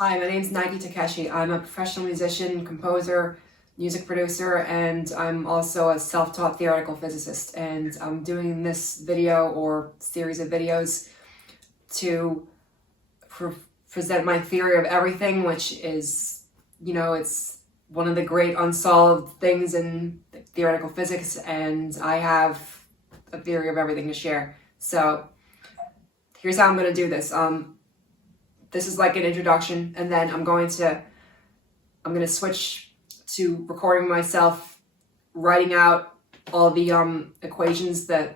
Hi, my name's Nike Takeshi. I'm a professional musician, composer, music producer, and I'm also a self-taught theoretical physicist. And I'm doing this video or series of videos to present my theory of everything, which is, it's one of the great unsolved things in theoretical physics, and I have a theory of everything to share. So here's how I'm going to do this. This is like an introduction, and then I'm going to switch to recording myself writing out all the equations, the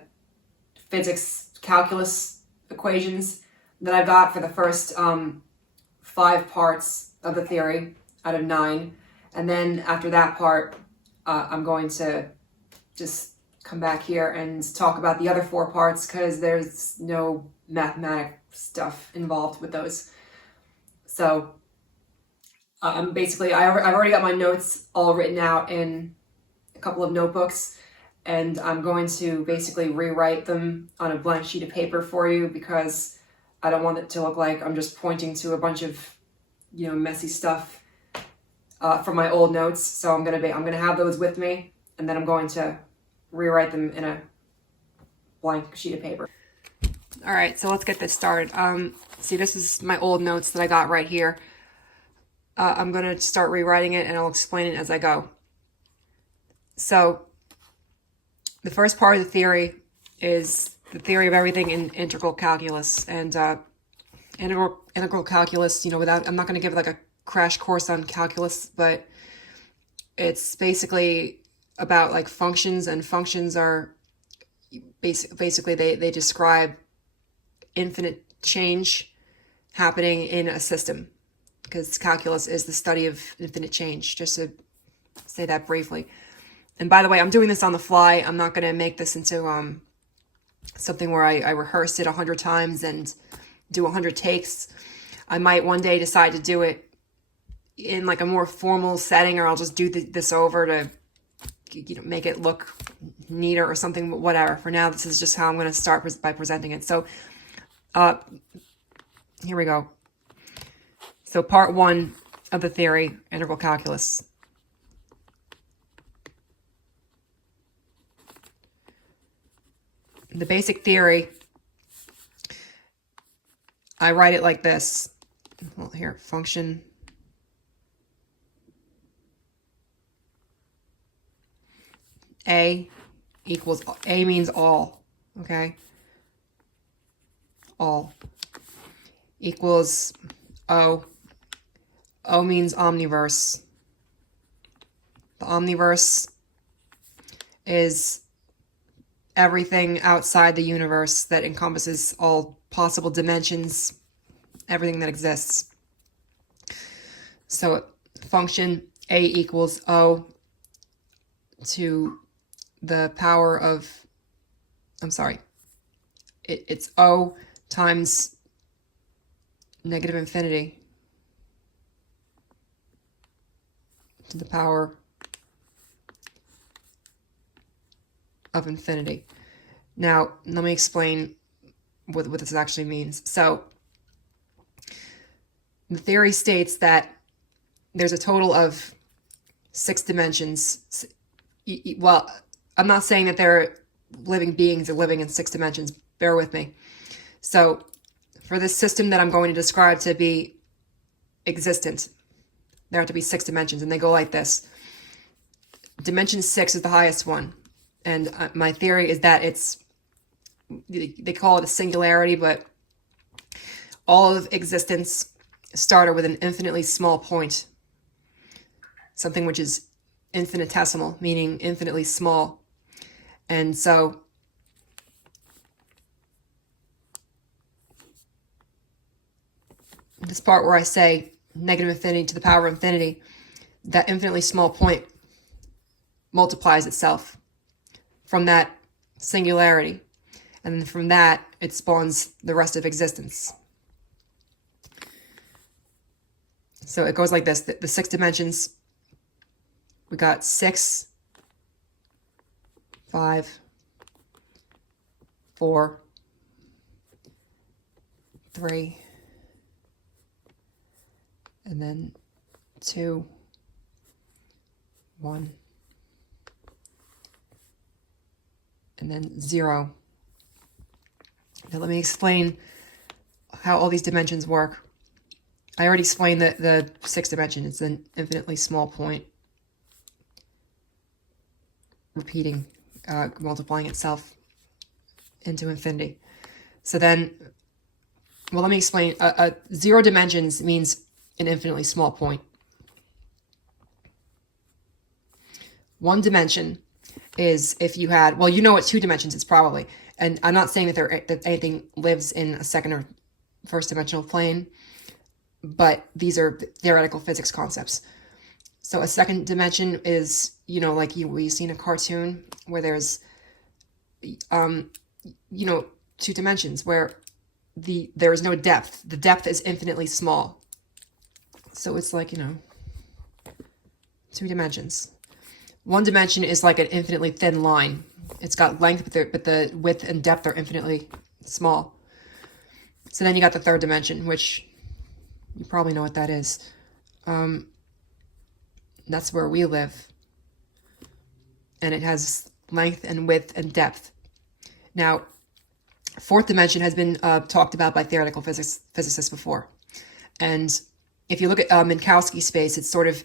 physics calculus equations that I got for the first 5 parts of the theory out of 9. And then after that part, I'm going to just come back here and talk about the other 4 parts because there's no mathematic stuff involved with those. So I've already got my notes all written out in a couple of notebooks, and I'm going to basically rewrite them on a blank sheet of paper for you because I don't want it to look like I'm just pointing to a bunch of, messy stuff from my old notes. So I'm gonna have those with me, and then I'm going to rewrite them in a blank sheet of paper. All right, so let's get this started. See, this is my old notes that I got right here. I'm going to start rewriting it, and I'll explain it as I go. So the first part of the theory is the theory of everything in integral calculus. And integral calculus, I'm not going to give like a crash course on calculus, but it's basically about like functions, and functions are basically they describe infinite change happening in a system, because calculus is the study of infinite change, just to say that briefly. And by the way, I'm doing this on the fly. I'm not going to make this into something where I rehearse it 100 times and do 100 takes. I might one day decide to do it in like a more formal setting, or I'll just do this over to make it look neater or something, whatever. For now, this is just how I'm going to start by presenting it. So here we go. So part 1 of the theory, integral calculus. The basic theory, I write it like this. Well, here, function A equals, A means all, okay? All equals O. O means omniverse. The omniverse is everything outside the universe that encompasses all possible dimensions, everything that exists. So function A equals O to the power of, it's O times negative infinity to the power of infinity. Now, let me explain what this actually means. So, the theory states that there's a total of 6 dimensions. Well, I'm not saying that they're living beings are living in 6 dimensions. Bear with me. So, for this system that I'm going to describe to be existent, there have to be 6 dimensions, and they go like this. Dimension 6 is the highest one, and my theory is that they call it a singularity, but all of existence started with an infinitely small point, something which is infinitesimal, meaning infinitely small. And so this part where I say negative infinity to the power of infinity, that infinitely small point multiplies itself from that singularity. And then from that, it spawns the rest of existence. So it goes like this. The 6 dimensions, we got 6, 5, 4, 3, and then 2, 1, and then 0. Now let me explain how all these dimensions work. I already explained the 6th dimension. It's an infinitely small point repeating, multiplying itself into infinity. So then, well, let me explain. 0 dimensions means an infinitely small point. 1 dimension is if you had, well, you know what 2 dimensions is probably. And I'm not saying that anything lives in a second or first dimensional plane, but these are theoretical physics concepts. So a second dimension is, you know, like we see in a cartoon where there's, you know, 2 dimensions where there is no depth. The depth is infinitely small. So it's like, you know, 2 dimensions. 1 dimension is like an infinitely thin line. It's got length, but the width and depth are infinitely small. So then you got the 3rd dimension, which you probably know what that is. That's where we live. And it has length and width and depth. Now, 4th dimension has been talked about by theoretical physicists before. And if you look at Minkowski space, it's sort of,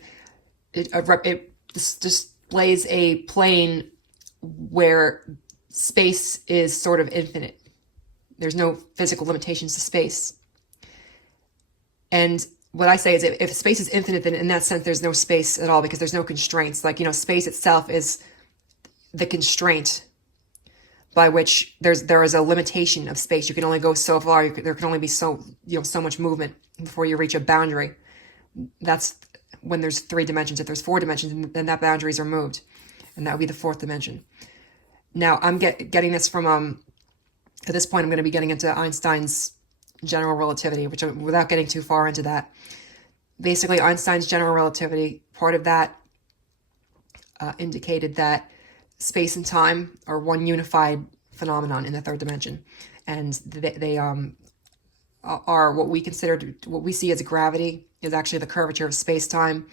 it displays a plane where space is sort of infinite. There's no physical limitations to space. And what I say is if space is infinite, then in that sense, there's no space at all because there's no constraints. Like, you know, space itself is the constraint by which there is a limitation of space. You can only go so far. There can only be so much movement before you reach a boundary. That's when there's 3 dimensions. If there's 4 dimensions, then that boundaries are moved. And that would be the 4th dimension. Now, I'm getting this from, at this point, I'm going to be getting into Einstein's general relativity, which, without getting too far into that, basically Einstein's general relativity, part of that indicated that space and time are one unified phenomenon in the 3rd dimension. And they are what we see as gravity is actually the curvature of space-time.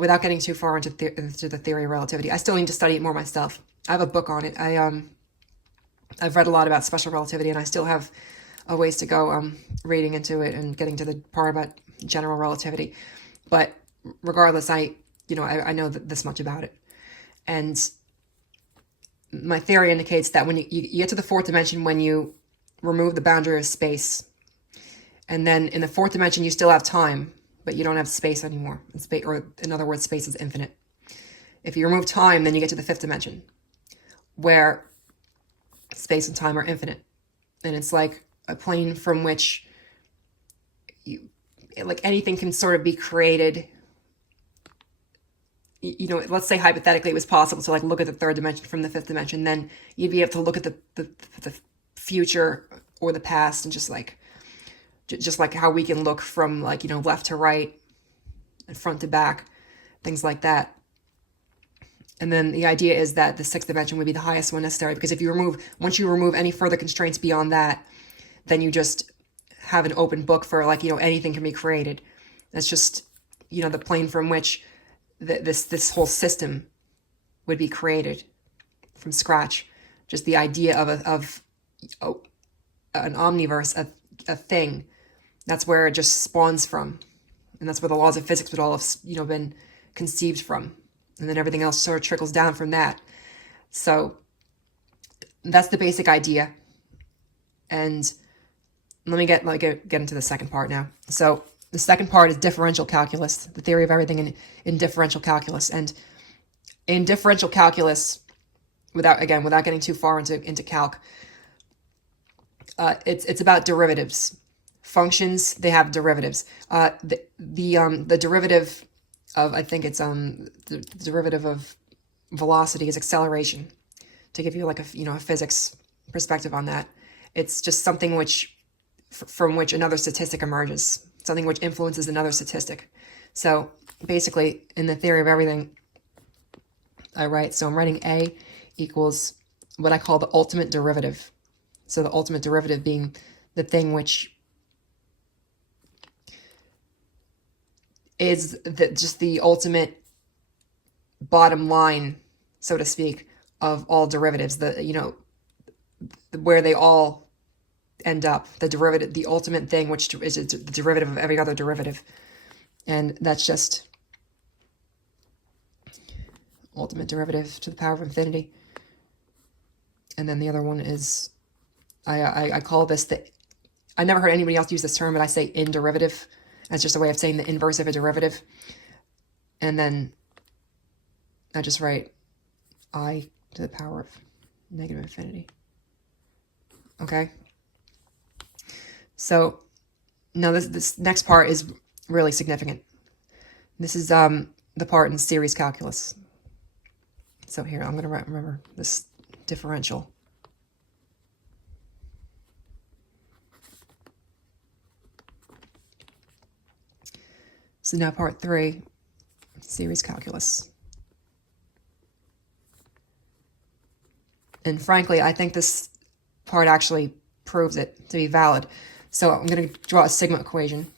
Without getting too far into the theory of relativity, I still need to study it more myself. I have a book on it. I've read a lot about special relativity, and I still have a ways to go reading into it and getting to the part about general relativity. But regardless, I know this much about it. And my theory indicates that when you get to the 4th dimension, when you remove the boundary of space, and then in the 4th dimension, you still have time, but you don't have space anymore. Or in other words, space is infinite. If you remove time, then you get to the 5th dimension, where space and time are infinite. And it's like a plane from which like anything can sort of be created. You know, let's say hypothetically it was possible to like look at the 3rd dimension from the 5th dimension, then you'd be able to look at the future or the past, and just like how we can look from, like, you know, left to right and front to back, things like that. And then the idea is that the 6th dimension would be the highest one necessary, because once you remove any further constraints beyond that, then you just have an open book for, like, you know, anything can be created. That's just, you know, the plane from which this whole system would be created from scratch. Just the idea of an omniverse, a thing. That's where it just spawns from. And that's where the laws of physics would all have, you know, been conceived from. And then everything else sort of trickles down from that. So that's the basic idea. And let me get into the second part now. So the second part is differential calculus, the theory of everything in differential calculus. And in differential calculus, without getting too far into calc, it's about derivatives. Functions, they have derivatives. The derivative of, I think it's the derivative of velocity is acceleration. To give you like a physics perspective on that, it's just something from which another statistic emerges, something which influences another statistic. So basically, in the theory of everything, I'm writing A equals what I call the ultimate derivative. So the ultimate derivative being the thing which is just the ultimate bottom line, so to speak, of all derivatives. Where they all end up, the derivative, the ultimate thing, which is the derivative of every other derivative, and that's just ultimate derivative to the power of infinity. And then the other one is, I call this I never heard anybody else use this term, but I say inderivative. That's just a way of saying the inverse of a derivative. And then I just write I to the power of negative infinity. Okay? So now this next part is really significant. This is the part in series calculus. So here, I'm going to remember this differential. So now part 3, series calculus. And frankly, I think this part actually proves it to be valid. So I'm going to draw a sigma equation.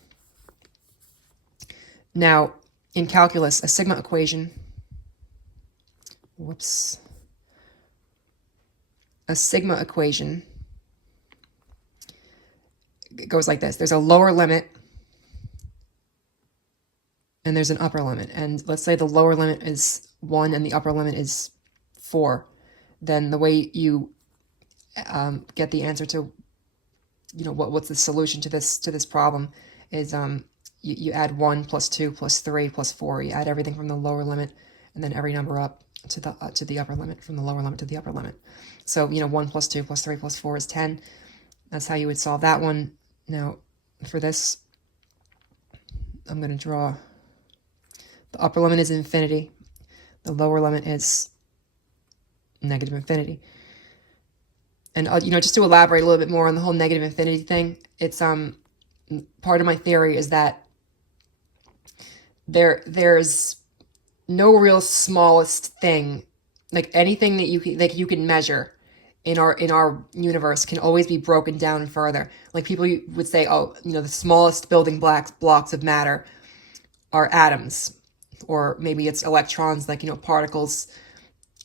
Now, in calculus, a sigma equation, a sigma equation goes like this. There's a lower limit and there's an upper limit. And let's say the lower limit is 1 and the upper limit is 4. Then the way you get the answer to, what's the solution to this problem is you add 1 plus 2 plus 3 plus 4. You add everything from the lower limit and then every number up to the upper limit, from the lower limit to the upper limit. So 1 plus 2 plus 3 plus 4 is 10. That's how you would solve that one. Now for this, I'm going to draw, the upper limit is infinity, the lower limit is negative infinity. And just to elaborate a little bit more on the whole negative infinity thing, it's part of my theory is that there's no real smallest thing, like anything that you can measure in our universe can always be broken down further. Like people would say, the smallest building blocks of matter are atoms, or maybe it's electrons, like particles.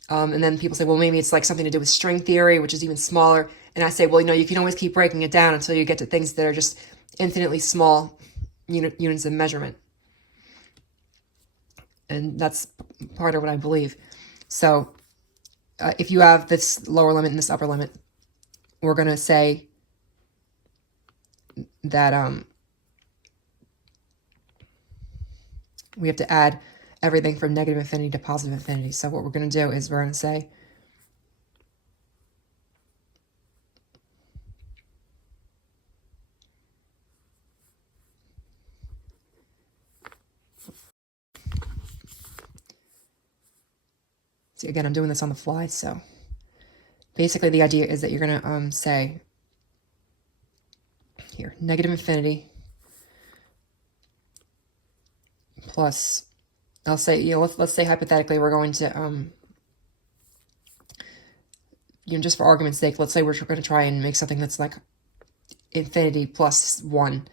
And then people say, well, maybe it's like something to do with string theory, which is even smaller. And I say, well, you can always keep breaking it down until you get to things that are just infinitely small units of measurement. And that's part of what I believe. So if you have this lower limit and this upper limit, we're going to say that we have to add everything from negative infinity to positive infinity. So what we're going to do is we're going to say again, I'm doing this on the fly, so basically the idea is that you're going to say here, negative infinity plus, I'll say, let's say hypothetically we're going to, just for argument's sake, let's say we're going to try and make something that's like infinity plus 1.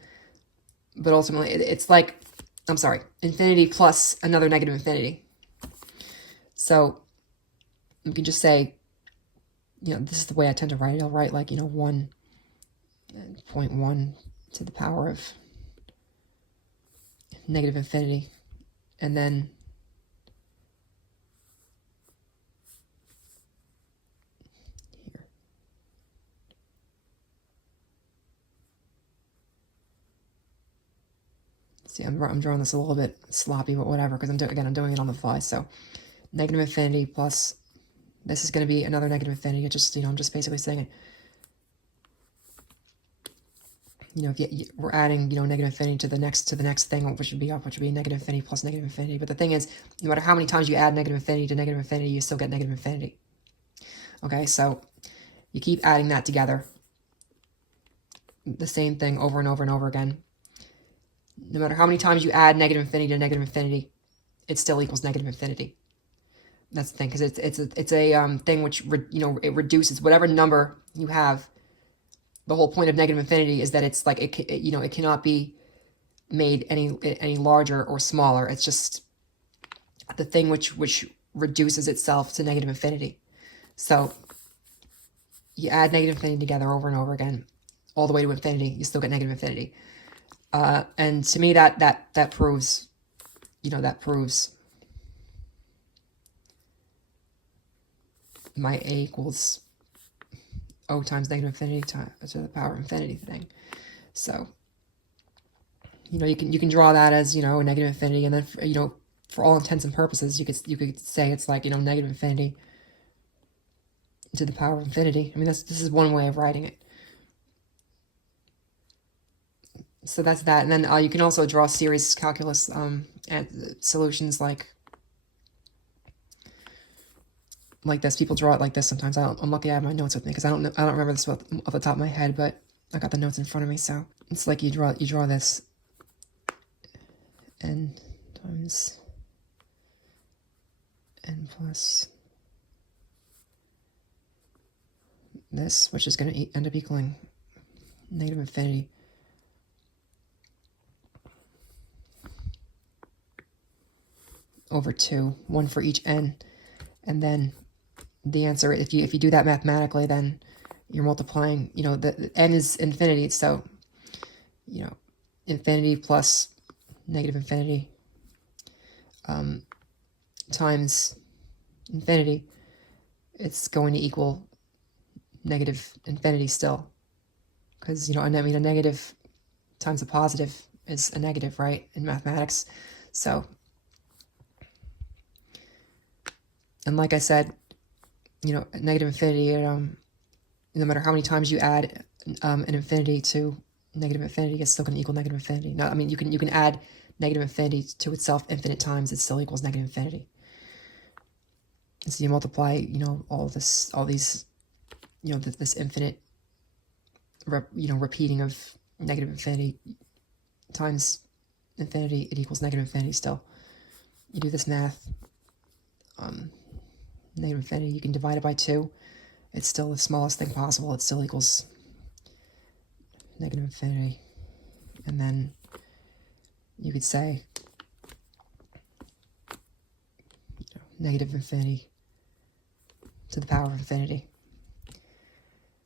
But ultimately, it's like, infinity plus another negative infinity. So you can just say, this is the way I tend to write it. I'll write like, 1.1 to the power of negative infinity. And then here. See, I'm drawing this a little bit sloppy, but whatever, because I'm doing it on the fly. So negative infinity plus, this is going to be another negative infinity. It just, I'm just basically saying it. If we're adding, negative infinity to the next thing, which would be negative infinity plus negative infinity. But the thing is, no matter how many times you add negative infinity to negative infinity, you still get negative infinity. Okay, so you keep adding that together. The same thing over and over and over again. No matter how many times you add negative infinity to negative infinity, it still equals negative infinity. That's the thing, because it's a thing which it reduces whatever number you have. The whole point of negative infinity is that it's like it cannot be made any larger or smaller. It's just the thing which reduces itself to negative infinity. So you add negative infinity together over and over again, all the way to infinity, you still get negative infinity. And to me, that proves, that proves my A equals O times negative infinity to the power of infinity thing. So, you can draw that as, a negative infinity, and then, for all intents and purposes, you could say it's like, negative infinity to the power of infinity. I mean, this is one way of writing it. So that's that. And then you can also draw series calculus and solutions like this. People draw it like this sometimes. I'm lucky I have my notes with me because I don't remember this off the top of my head, but I got the notes in front of me. So it's like you draw this n times n plus this, which is going to end up equaling negative infinity over 2, 1 for each n. And then the answer, if you do that mathematically, then you're multiplying, the n is infinity, so, infinity plus negative infinity times infinity, it's going to equal negative infinity still. Because, a negative times a positive is a negative, right, in mathematics. So, and like I said, negative infinity, no matter how many times you add an infinity to negative infinity, it's still going to equal negative infinity. No, you can add negative infinity to itself infinite times, it still equals negative infinity. And so you multiply, all these, this infinite, repeating of negative infinity times infinity, it equals negative infinity still. You do this math, negative infinity, you can divide it by 2. It's still the smallest thing possible. It still equals negative infinity. And then you could say negative infinity to the power of infinity.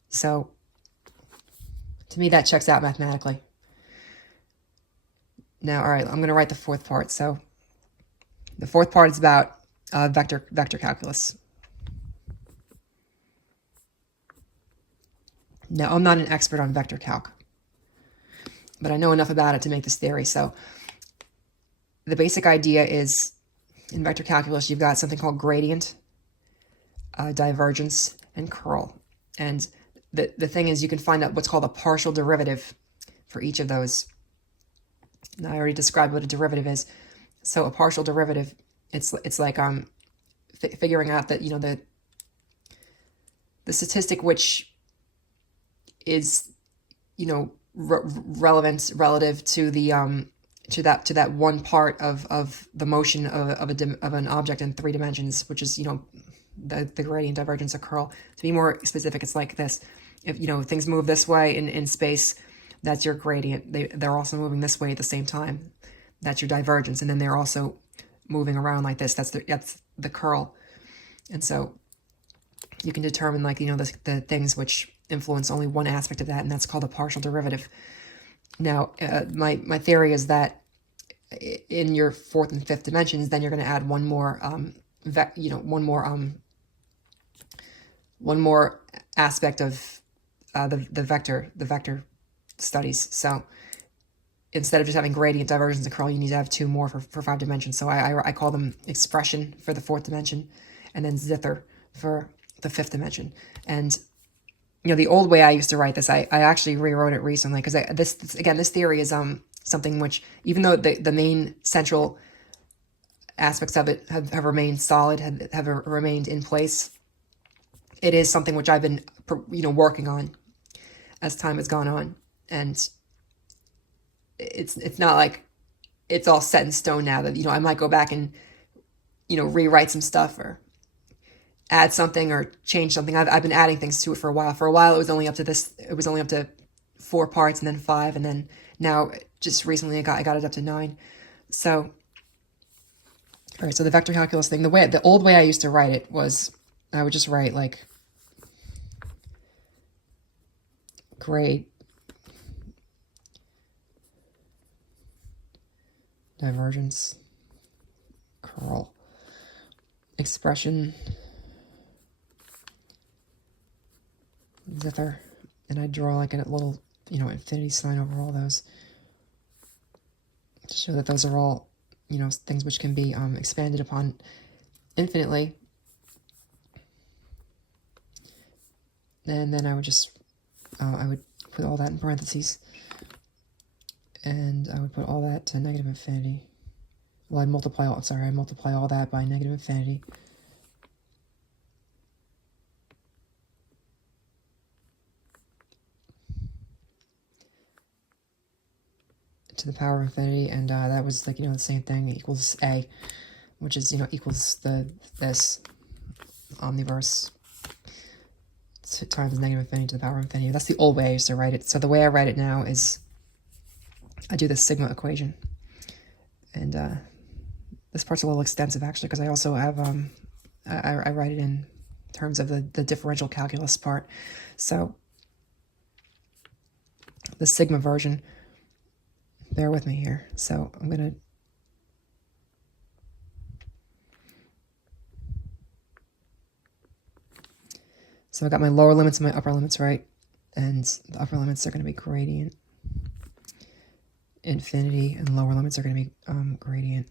So to me, that checks out mathematically. Now, all right, I'm going to write the fourth part. So the fourth part is about vector calculus. Now, I'm not an expert on vector calc, but I know enough about it to make this theory. So the basic idea is, in vector calculus, you've got something called gradient, divergence, and curl. And the thing is, you can find out what's called a partial derivative for each of those. Now, I already described what a derivative is. So a partial derivative, it's like figuring out that, the statistic which is, relevant relative to the to that one part of the motion of an object in 3 dimensions, which is, the gradient, divergence, or curl. To be more specific, it's like this: if things move this way in space, that's your gradient. They're also moving this way at the same time. That's your divergence, and then they're also moving around like this. That's the curl. And so you can determine, like, the things which influence only one aspect of that, and that's called a partial derivative. Now, my theory is that in your 4th and 5th dimensions, then you're going to add one more one more aspect of the vector studies. So instead of just having gradient, divergence, and curl, you need to have 2 more for 5 dimensions. So I call them expression for the 4th dimension, and then zither for the 5th dimension. And the old way I used to write this, I actually rewrote it recently, because this theory is something which, even though the main central aspects of it have remained solid, have remained in place, it is something which I've been working on as time has gone on, and it's not like it's all set in stone now. That I might go back and rewrite some stuff or add something or change something. I've been adding things to it for a while. For a while, it was only up to 4 parts, and then 5, and then now just recently I got it up to 9. So, all right, so the vector calculus thing, the old way I used to write it was, I would just write like grade divergence curl expression zither, and I draw like a little, infinity sign over all those to show that those are all, things which can be expanded upon infinitely. And then I would just, I would put all that in parentheses, and I would put all that to negative infinity. Well, I'd multiply all that by negative infinity. To the power of infinity, and that was like, the same thing, equals a, which is, equals this omniverse times negative infinity to the power of infinity. That's the old way I used to write it. So the way I write it now is I do the sigma equation. And this part's a little extensive, actually, because I also have, I write it in terms of the differential calculus part. So the sigma version, bear with me here. So I'm going to So I got my lower limits and my upper limits right, and the upper limits are going to be gradient infinity, and the lower limits are going to be gradient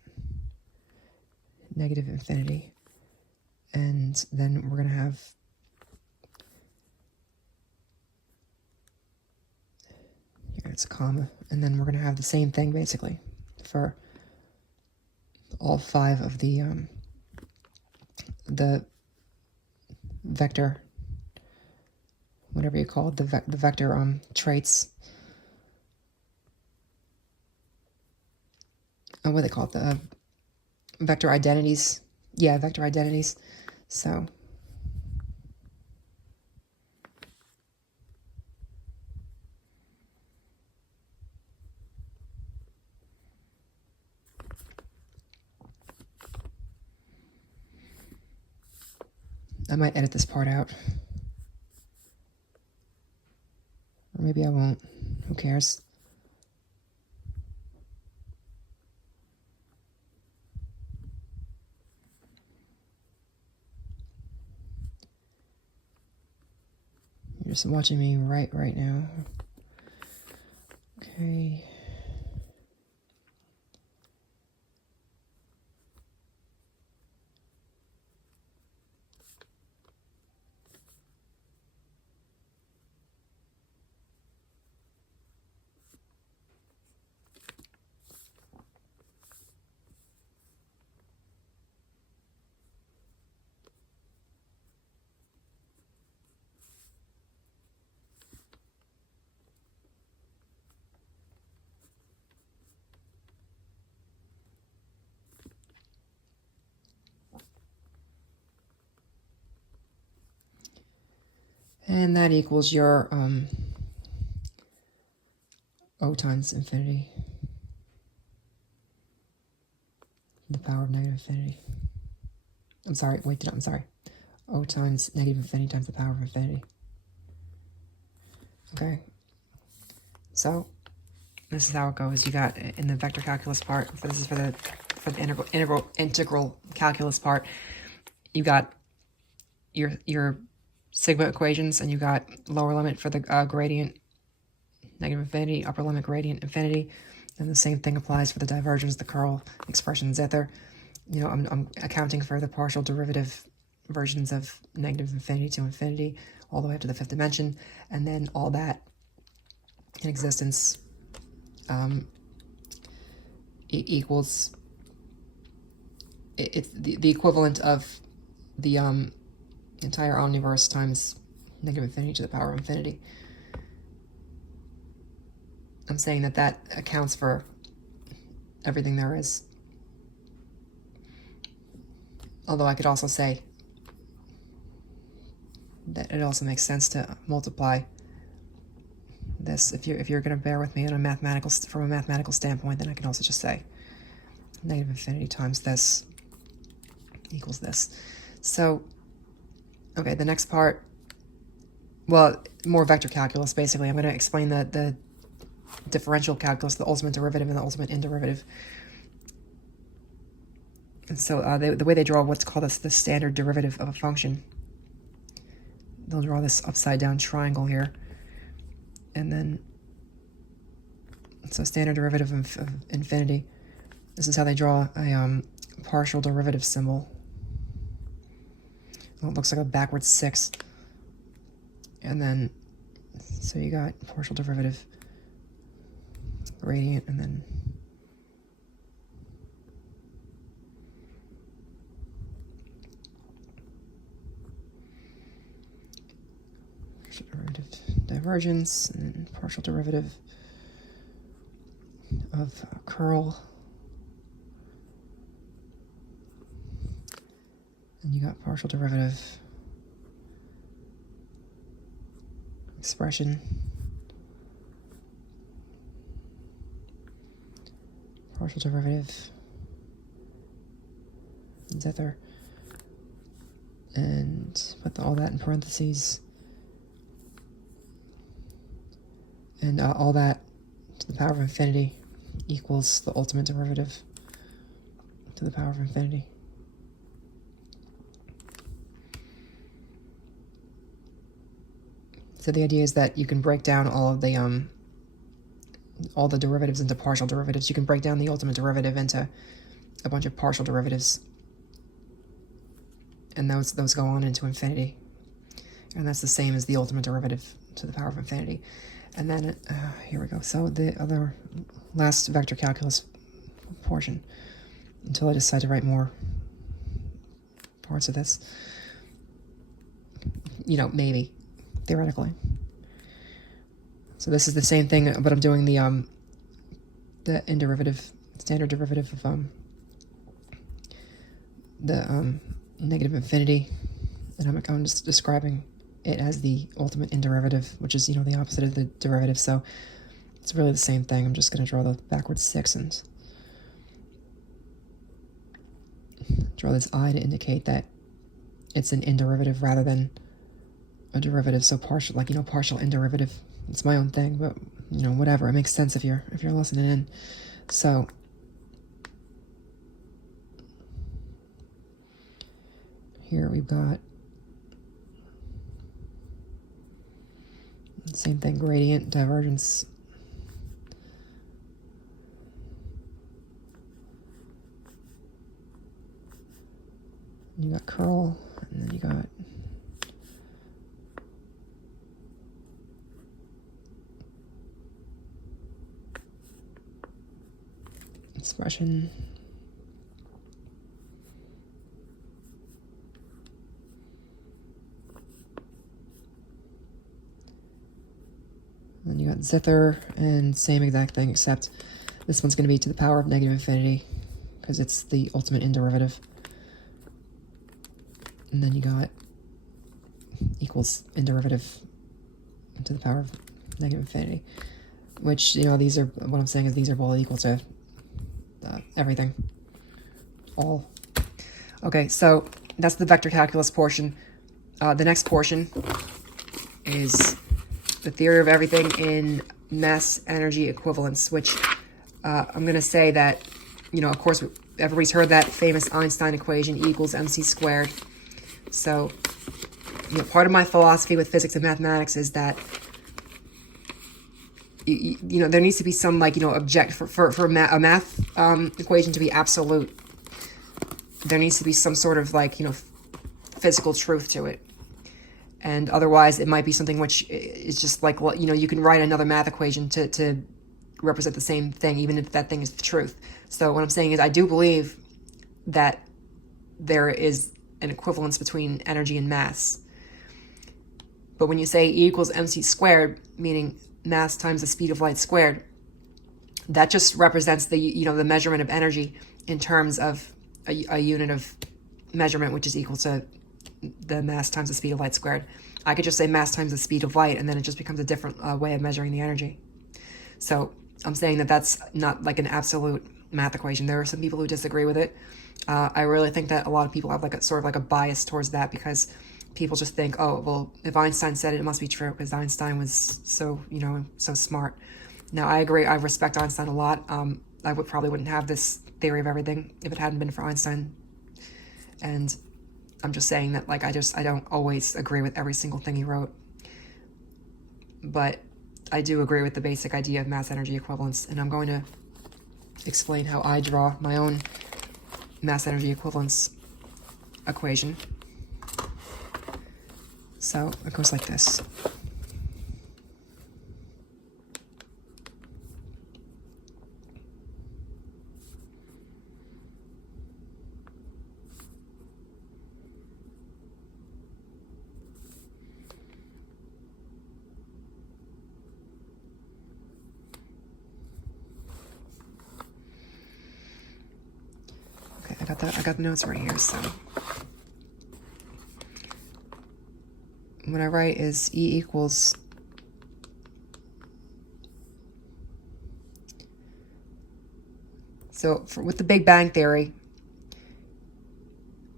negative infinity. And then we're going to have here it's a comma, and then we're going to have the same thing basically for all 5 of the vector, whatever you call it, the vector traits. What do they call it? The vector identities. Yeah, vector identities. So I might edit this part out. Or maybe I won't. Who cares? You're just watching me right now. Okay. And that equals your O times infinity, the power of negative infinity. I'm sorry, I'm sorry. O times negative infinity times the power of infinity. Okay. So this is how it goes. You got in the vector calculus part, this is for the integral calculus part, you got your sigma equations, and you got lower limit for the gradient negative infinity, upper limit gradient infinity, and the same thing applies for the divergence, the curl expression zither. I'm accounting for the partial derivative versions of negative infinity to infinity all the way up to the 5th dimension, and then all that in existence equals it's the equivalent of the entire omniverse times negative infinity to the power of infinity. I'm saying that accounts for everything there is. Although I could also say that it also makes sense to multiply this. If you're going to bear with me on from a mathematical standpoint, then I can also just say negative infinity times this equals this. So, okay, the next part, well, more vector calculus, basically. I'm going to explain the differential calculus, the ultimate derivative and the ultimate inderivative. And so the way they draw what's called the standard derivative of a function, they'll draw this upside down triangle here. And then, so standard derivative of infinity. This is how they draw a partial derivative symbol. Well, it looks like a backwards 6. And then, so you got partial derivative, gradient, and then partial derivative divergence, and then partial derivative of curl. And you got partial derivative expression, partial derivative zither, and put all that in parentheses, and all that to the power of infinity equals the ultimate derivative to the power of infinity. So the idea is that you can break down all the derivatives into partial derivatives. You can break down the ultimate derivative into a bunch of partial derivatives, and those go on into infinity. And that's the same as the ultimate derivative to the power of infinity. And then here we go. So the other last vector calculus portion, until I decide to write more parts of this. You know, maybe. Theoretically. So this is the same thing, but I'm doing the inderivative, standard derivative of the negative infinity, and I'm just describing it as the ultimate inderivative, which is, you know, the opposite of the derivative. So it's really the same thing. I'm just going to draw the backwards 6 and draw this I to indicate that it's an inderivative rather than a derivative. So partial, like, you know, partial inderivative. It's my own thing, but, you know, whatever. It makes sense if you're listening in. So here we've got same thing, gradient, divergence. You got curl, and then you got expression. Then you got zither, and same exact thing, except this one's going to be to the power of negative infinity because it's the ultimate inderivative. And then you got equals inderivative to the power of negative infinity, which, you know, these are, what I'm saying is these are both equal to everything, all. Okay, so that's the vector calculus portion. The next portion is the theory of everything in mass energy equivalence, which I'm going to say that, you know, of course, everybody's heard that famous Einstein equation, E equals mc squared. So, you know, part of my philosophy with physics and mathematics is that, you know, there needs to be some, like, you know, for a math equation to be absolute. There needs to be some sort of, like, you know, physical truth to it. And otherwise, it might be something which is just like, you know, you can write another math equation to represent the same thing, even if that thing is the truth. So what I'm saying is I do believe that there is an equivalence between energy and mass. But when you say E equals mc squared, meaning mass times the speed of light squared, that just represents the, you know, the measurement of energy in terms of a unit of measurement, which is equal to the mass times the speed of light squared. I could just say mass times the speed of light, and then it just becomes a different way of measuring the energy. So I'm saying that that's not like an absolute math equation. There are some people who disagree with it. I really think that a lot of people have like a sort of like a bias towards that, because people just think, oh, well, if Einstein said it, it must be true, because Einstein was so, so smart. Now, I agree. I respect Einstein a lot. I probably wouldn't have this theory of everything if it hadn't been for Einstein. And I'm just saying that, like, I don't always agree with every single thing he wrote. But I do agree with the basic idea of mass energy equivalence, and I'm going to explain how I draw my own mass energy equivalence equation. So it goes like this. I got the notes right here. So what I write is E equals with the Big Bang Theory,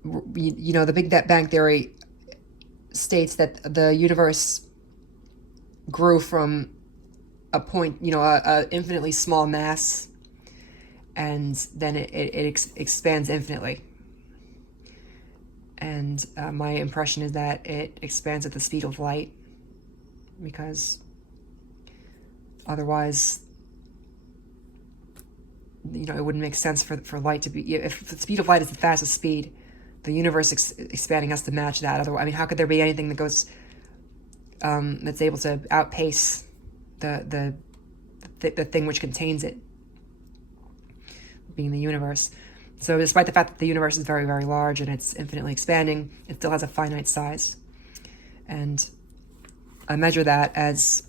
the Big Bang Theory states that the universe grew from a point, a infinitely small mass, and then it expands infinitely. And my impression is that it expands at the speed of light, because otherwise, it wouldn't make sense for light to be, if the speed of light is the fastest speed, the universe expanding has to match that. Otherwise, I mean, how could there be anything that goes, that's able to outpace the thing which contains it, being the universe? So despite the fact that the universe is very, very large and it's infinitely expanding, it still has a finite size. And I measure that as,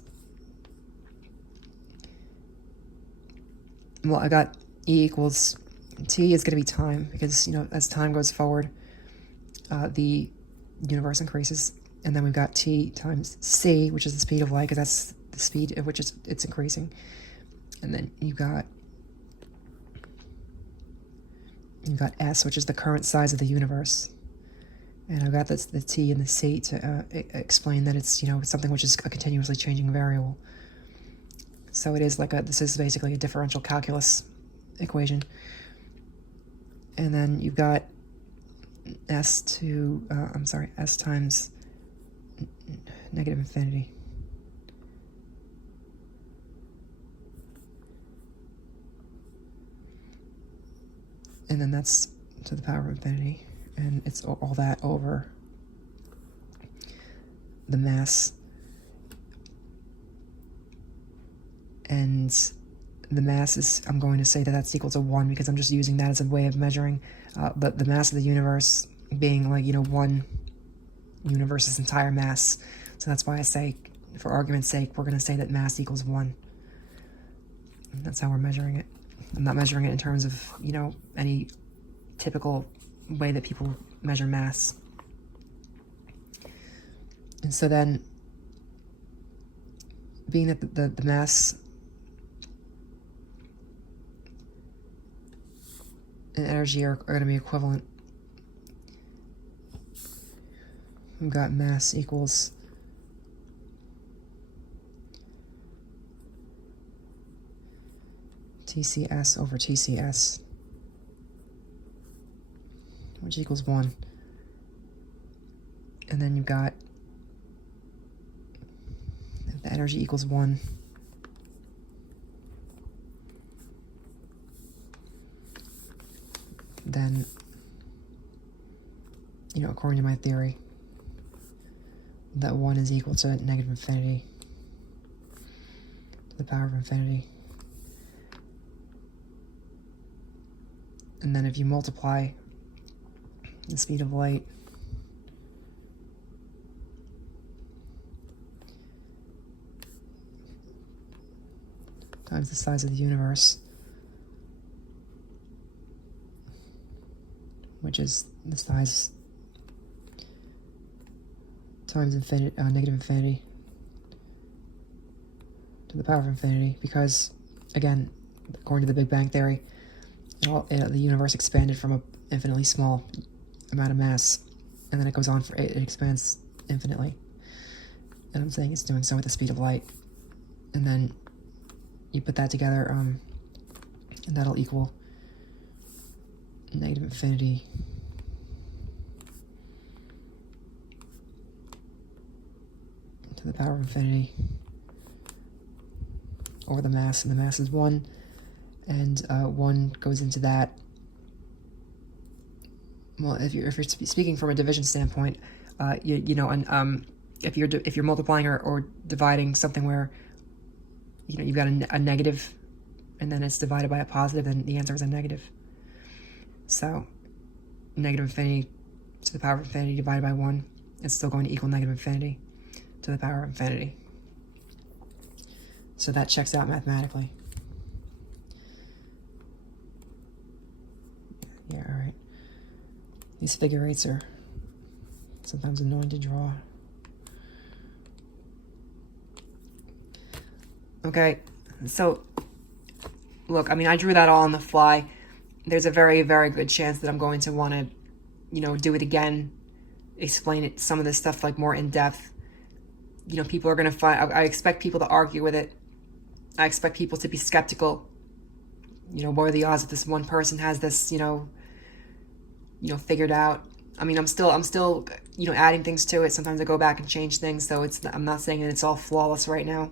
well, I got E equals, T is going to be time, because, as time goes forward, the universe increases. And then we've got T times C, which is the speed of light, because that's the speed at which it's increasing. And then you've got S, which is the current size of the universe. And I've got the T and the C to explain that it's, something which is a continuously changing variable. So it is this is basically a differential calculus equation. And then you've got S times negative infinity. And then that's to the power of infinity. And it's all that over the mass. And the mass is, I'm going to say that that's equal to 1, because I'm just using that as a way of measuring the mass of the universe being one universe's entire mass. So that's why I say, for argument's sake, we're going to say that mass equals 1. And that's how we're measuring it. I'm not measuring it in terms of, any typical way that people measure mass. And so then, being that the mass and energy are going to be equivalent, we've got mass equals TCS over TCS, which equals 1. And then you've got the energy equals 1. Then, according to my theory, that 1 is equal to negative infinity to the power of infinity. And then if you multiply the speed of light times the size of the universe, which is the size times negative infinity to the power of infinity, because, again, according to the Big Bang Theory, the universe expanded from an infinitely small amount of mass, and then it goes on it expands infinitely. And I'm saying it's doing so at the speed of light. And then you put that together, and that'll equal negative infinity to the power of infinity over the mass, and the mass is 1, and 1 goes into that. Well, if you're speaking from a division standpoint, if you're multiplying or dividing something where you've got a negative, and then it's divided by a positive, then the answer is a negative. So negative infinity to the power of infinity divided by 1, it's still going to equal negative infinity to the power of infinity. So that checks out mathematically. Yeah, all right. These figure eights are sometimes annoying to draw. Okay, so look, I mean, I drew that all on the fly. There's a very, very good chance that I'm going to want to, do it again, explain it, some of this stuff like more in depth. People are going to find, I expect people to argue with it. I expect people to be skeptical. What are the odds that this one person has this, figured out? I mean, I'm still, adding things to it. Sometimes I go back and change things, so I'm not saying that it's all flawless right now.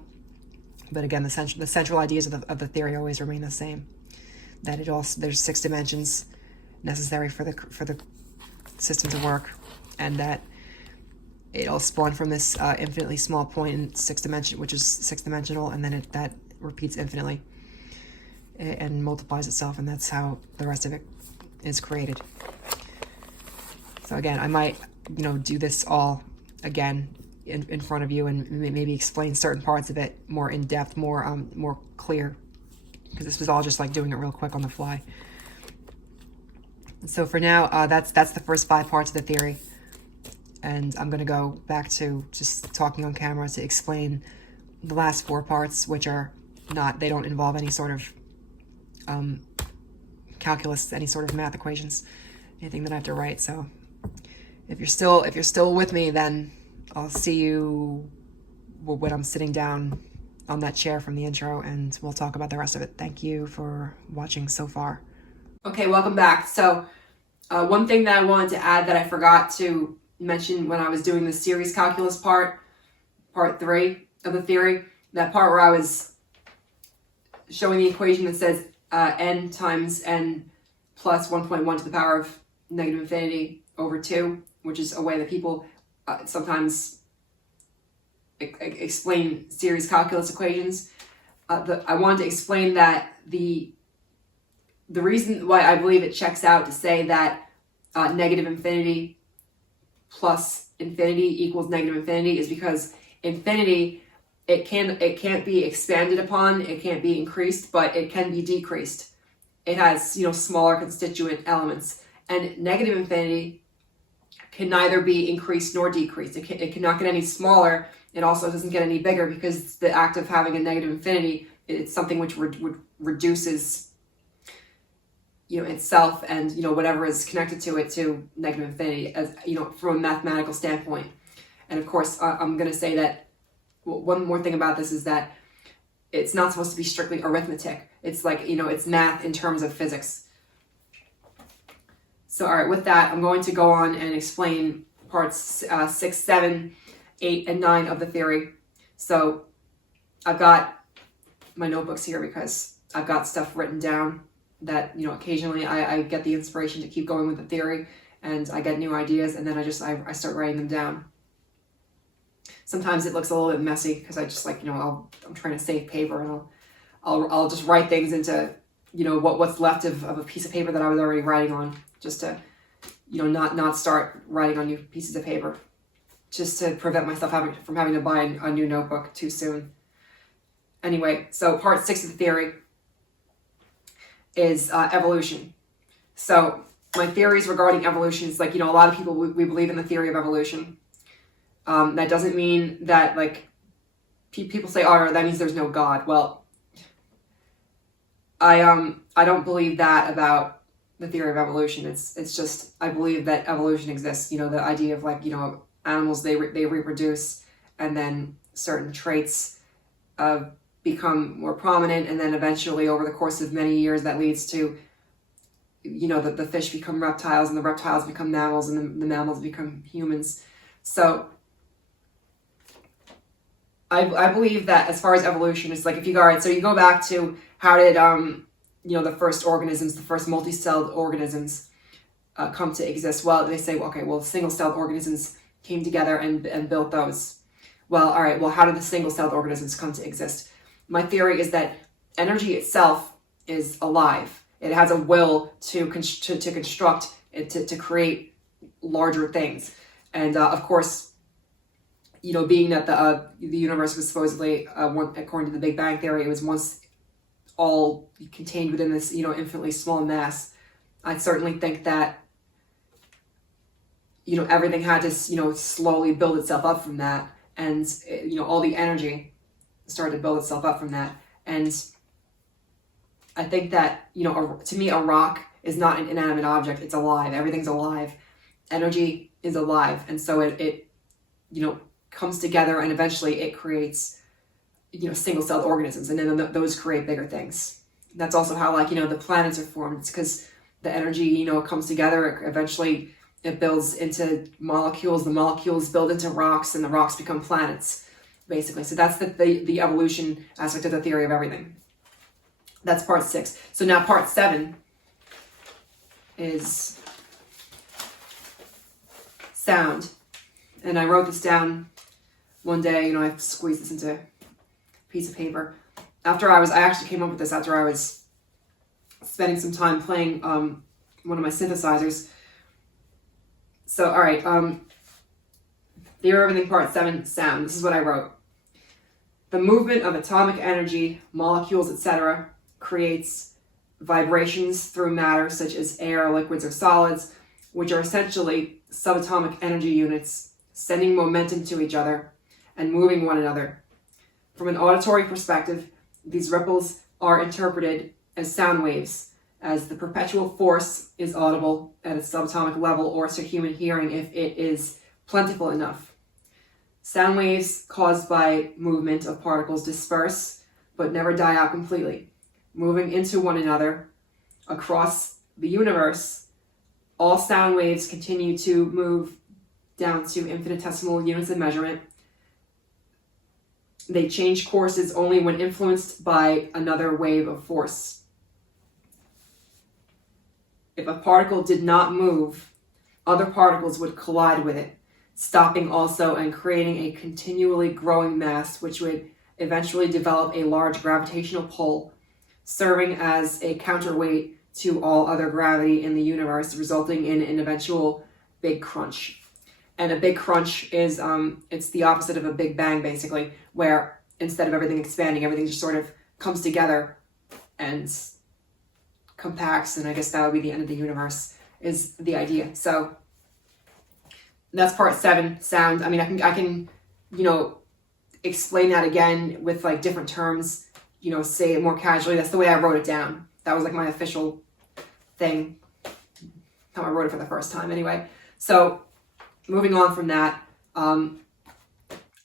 But again, the central ideas of the theory always remain the same. That there's 6 dimensions necessary for the system to work, and that it all spawned from this infinitely small point in 6 dimension, which is 6-dimensional, and then that repeats infinitely and multiplies itself, and that's how the rest of it is created. So again, I might do this all again in front of you and maybe explain certain parts of it more in depth, more clear, because this was all just like doing it real quick on the fly. So for now, that's the first 5 parts of the theory, and I'm going to go back to just talking on camera to explain the last 4 parts, which are they don't involve any sort of calculus, any sort of math equations, anything that I have to write. So if you're still with me, then I'll see you when I'm sitting down on that chair from the intro, and we'll talk about the rest of it. Thank you for watching so far. Okay, welcome back. So one thing that I wanted to add that I forgot to mention when I was doing the series calculus part 3 of the theory, that part where I was showing the equation that says n times n plus 1.1 to the power of negative infinity over 2, which is a way that people sometimes explain series calculus equations. I wanted to explain that the reason why I believe it checks out to say that negative infinity plus infinity equals negative infinity is because infinity, it can't be expanded upon, it can't be increased, but it can be decreased. It has smaller constituent elements, and negative infinity can neither be increased nor decreased. It cannot get any smaller. It also doesn't get any bigger, because the act of having a negative infinity, it's something which reduces itself and whatever is connected to it to negative infinity, as from a mathematical standpoint. And of course, I'm going to say that one more thing about this is that it's not supposed to be strictly arithmetic. It's like it's math in terms of physics. So all right, with that, I'm going to go on and explain parts 6, 7, 8, and 9 of the theory. So I've got my notebooks here because I've got stuff written down that occasionally I get the inspiration to keep going with the theory, and I get new ideas, and then I start writing them down. Sometimes it looks a little bit messy because I just I'm trying to save paper, and I'll just write things into what's left of a piece of paper that I was already writing on, just to not start writing on new pieces of paper, just to prevent myself from having to buy a new notebook too soon. Anyway, so part 6 of the theory is evolution. So my theories regarding evolution is a lot of people, we believe in the theory of evolution. That doesn't mean that, like, people say, oh, that means there's no God. Well, I don't believe that about the theory of evolution. It's just, I believe that evolution exists. You know, the idea of, like, you know, animals, they reproduce, and then certain traits become more prominent, and then eventually over the course of many years that leads to, you know, the fish become reptiles, and the reptiles become mammals, and the mammals become humans. So I believe that as far as evolution, it's like, if you go, all right, so you go back to how did you know, the first organisms, the first multi-celled organisms come to exist. Well, they say, okay, well, single-celled organisms came together and built those. Well, all right, well, how did the single-celled organisms come to exist? My theory is that energy itself is alive. It has a will to construct, to create larger things. And of course, you know, being that the universe was supposedly, according to the Big Bang Theory, it was once all contained within this, you know, infinitely small mass. I certainly think that, you know, everything had to, you know, slowly build itself up from that. And, you know, all the energy started to build itself up from that. And I think that, you know, to me, a rock is not an inanimate object. It's alive. Everything's alive. Energy is alive. And so it you know, comes together, and eventually it creates, you know, single-celled organisms, and then those create bigger things. That's also how, like, you know, the planets are formed. It's because the energy, you know, comes together. Eventually it builds into molecules. The molecules build into rocks, and the rocks become planets, basically. So that's the evolution aspect of the theory of everything. That's part 6. So now part 7 is sound. And I wrote this down one day. You know, I squeezed this into a piece of paper. I actually came up with this after I was spending some time playing one of my synthesizers. So, all right, Theory of Everything Part 7, sound. This is what I wrote. The movement of atomic energy, molecules, etc., creates vibrations through matter, such as air, liquids, or solids, which are essentially subatomic energy units, sending momentum to each other and moving one another. From an auditory perspective, these ripples are interpreted as sound waves, as the perpetual force is audible at a subatomic level or to human hearing if it is plentiful enough. Sound waves caused by movement of particles disperse but never die out completely, moving into one another across the universe. All sound waves continue to move down to infinitesimal units of measurement. They change courses only when influenced by another wave of force. If a particle did not move, other particles would collide with it, stopping also and creating a continually growing mass, which would eventually develop a large gravitational pull, serving as a counterweight to all other gravity in the universe, resulting in an eventual big crunch. And a big crunch is, it's the opposite of a big bang, basically, where instead of everything expanding, everything just sort of comes together and compacts, and I guess that would be the end of the universe, is the idea. So that's part 7, sound. I mean, I can, you know, explain that again with, like, different terms, you know, say it more casually. That's the way I wrote it down. That was, like, my official thing, how I wrote it for the first time anyway. So moving on from that,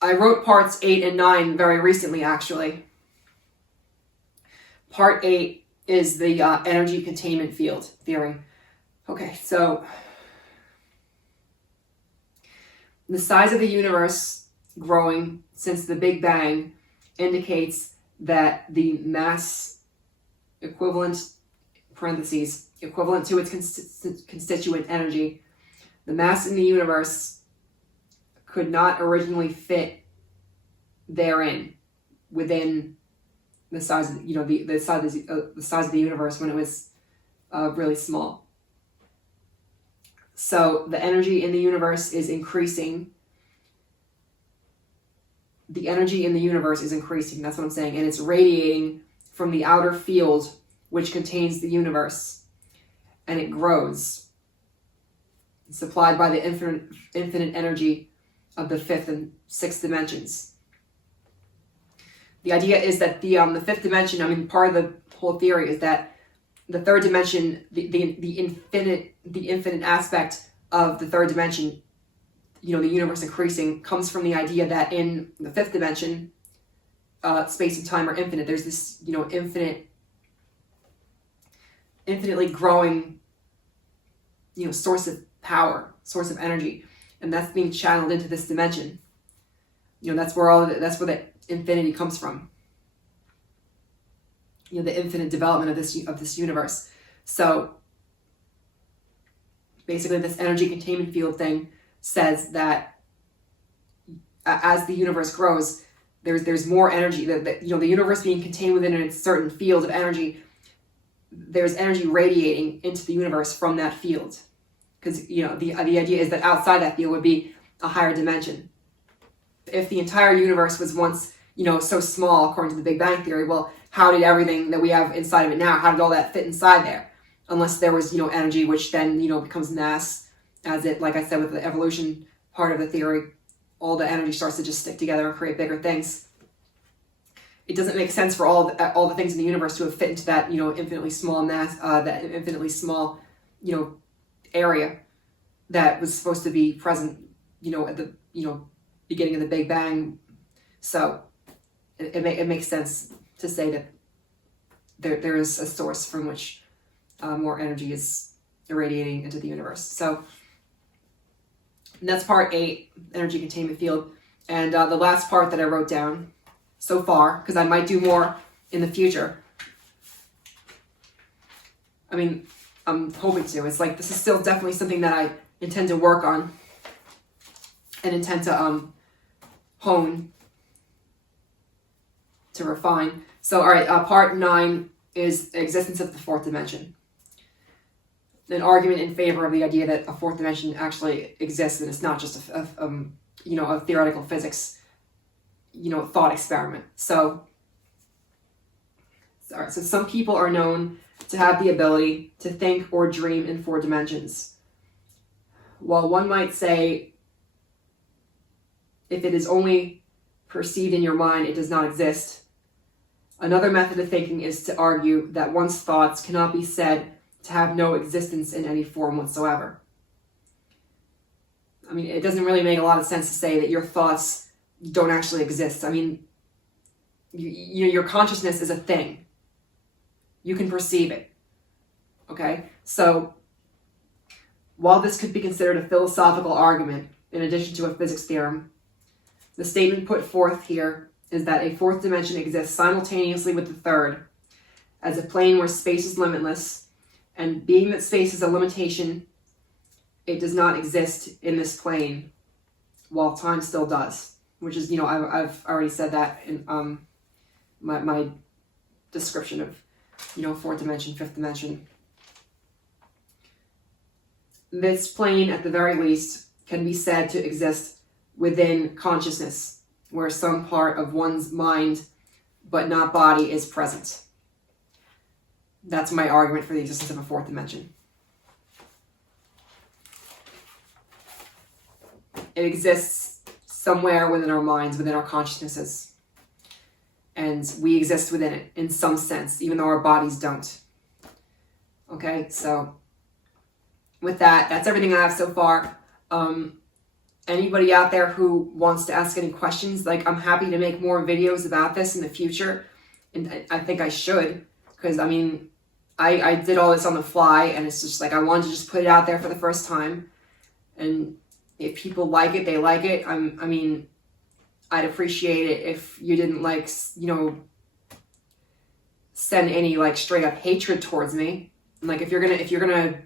I wrote parts 8 and 9 very recently, actually. Part 8 is the energy containment field theory. Okay, so the size of the universe growing since the Big Bang indicates that the mass equivalent, parentheses, equivalent to its constituent energy, the mass in the universe could not originally fit therein within the size of, you know, the size of the universe when it was really small. So the energy in the universe is increasing. The energy in the universe is increasing, that's what I'm saying, and it's radiating from the outer field which contains the universe, and it grows. It's supplied by the infinite energy of the fifth and sixth dimensions. The idea is that the fifth dimension, I mean, part of the whole theory is that the third dimension, the infinite aspect of the third dimension, you know, the universe increasing, comes from the idea that in the fifth dimension, space and time are infinite. There's this, you know, infinitely growing, you know, source of power, source of energy, and that's being channeled into this dimension. You know, that's where the infinity comes from. You know, the infinite development of this universe. So basically, this energy containment field thing says that as the universe grows, there's more energy. That you know, the universe being contained within a certain field of energy, there's energy radiating into the universe from that field. Because you know, the idea is that outside that field would be a higher dimension. If the entire universe was once, you know, so small according to the Big Bang Theory, well, how did everything that we have inside of it now, how did all that fit inside there? Unless there was, you know, energy, which then, you know, becomes mass, as it, like I said, with the evolution part of the theory, all the energy starts to just stick together and create bigger things. It doesn't make sense for all the things in the universe to have fit into that, you know, infinitely small mass, that infinitely small, you know, area that was supposed to be present, you know, at the, you know, beginning of the Big Bang. So it makes sense to say that there is a source from which more energy is irradiating into the universe. So that's part 8, energy containment field. And the last part that I wrote down so far, because I might do more in the future. I mean, I'm hoping to. It's like, this is still definitely something that I intend to work on and intend to hone, to refine. So, all right, part 9 is the existence of the fourth dimension. An argument in favor of the idea that a fourth dimension actually exists, and it's not just you know, a theoretical physics, you know, thought experiment. So, all right, so some people are known to have the ability to think or dream in 4 dimensions. While one might say, if it is only perceived in your mind, it does not exist. Another method of thinking is to argue that one's thoughts cannot be said to have no existence in any form whatsoever. I mean, it doesn't really make a lot of sense to say that your thoughts don't actually exist. I mean, your consciousness is a thing. You can perceive it. Okay? So, while this could be considered a philosophical argument, in addition to a physics theorem, the statement put forth here is that a fourth dimension exists simultaneously with the third, as a plane where space is limitless, and being that space is a limitation, it does not exist in this plane, while time still does. Which is, you know, I've already said that in my description of, you know, fourth dimension, fifth dimension. This plane, at the very least, can be said to exist within consciousness, where some part of one's mind, but not body, is present. That's my argument for the existence of a fourth dimension. It exists somewhere within our minds, within our consciousnesses. And we exist within it in some sense, even though our bodies don't. Okay, so with that, that's everything I have so far. Anybody out there who wants to ask any questions, like, I'm happy to make more videos about this in the future. And I think I should, because I mean, I did all this on the fly, and it's just like, I wanted to just put it out there for the first time. And if people like it, they like it. I mean, I'd appreciate it if you didn't, like, you know, send any, like, straight up hatred towards me. And, like, if you're gonna,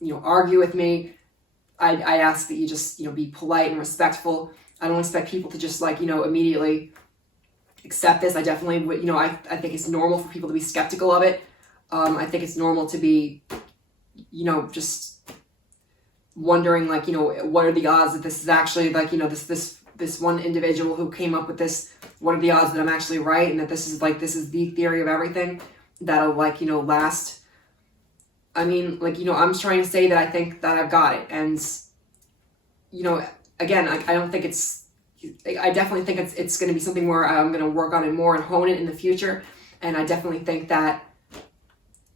you know, argue with me, I'd ask that you just, you know, be polite and respectful. I don't expect people to just, like, you know, immediately accept this. I definitely would, you know, I think it's normal for people to be skeptical of it. I think it's normal to be, you know, just wondering, like, you know, what are the odds that this is actually, like, you know, this one individual who came up with this, what are the odds that I'm actually right, and that this is the theory of everything that'll, like, you know, last. I mean, like, you know, I'm trying to say that I think that I've got it, and, you know, again, I don't think I definitely think it's going to be something where I'm going to work on it more and hone it in the future. And I definitely think that,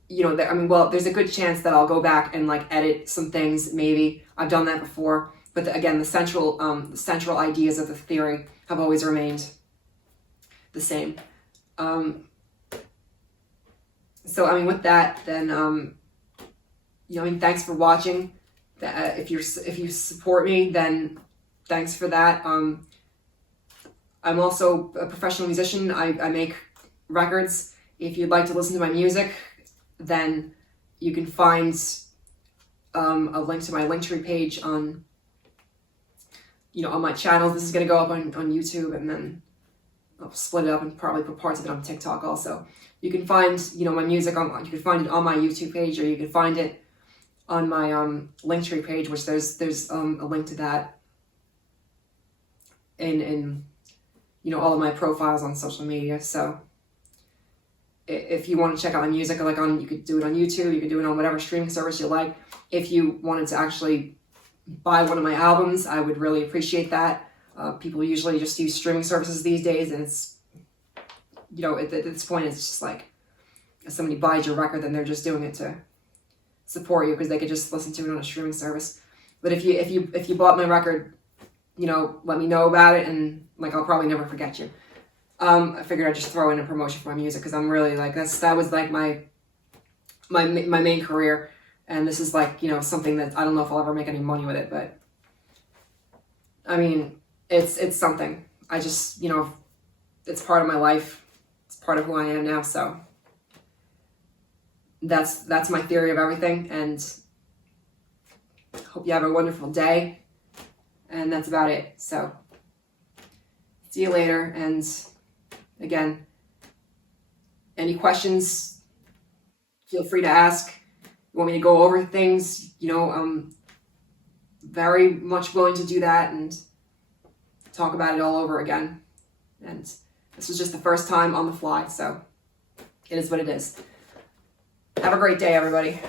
there's a good chance that I'll go back and like edit some things. Maybe I've done that before, but again, the central ideas of the theory have always remained the same. So with that, then thanks for watching. If you support me, then thanks for that. I'm also a professional musician. I make records. If you'd like to listen to my music, then you can find a link to my Linktree page on my channel. This is going to go up on YouTube, and then I'll split it up and probably put parts of it on TikTok also. You can find my music you can find it on my YouTube page, or you can find it on my Linktree page, which there's a link to that in all of my profiles on social media. So if you want to check out my music, you could do it on YouTube, you could do it on whatever streaming service you like. If you wanted to actually buy one of my albums, I would really appreciate that. People usually just use streaming services these days, and it's, at this point, it's just like, if somebody buys your record, then they're just doing it to support you because they could just listen to it on a streaming service. But if you bought my record, let me know about it, and I'll probably never forget you. I figured I'd just throw in a promotion for my music because I'm really that was like my main career, and this is something that I don't know if I'll ever make any money with it, but it's something. I just it's part of my life. It's part of who I am now. So that's my theory of everything, and hope you have a wonderful day. And that's about it. So see you later. And again, any questions, feel free to ask. You want me to go over things, I'm very much willing to do that and talk about it all over again. And this was just the first time on the fly, so it is what it is. Have a great day, everybody.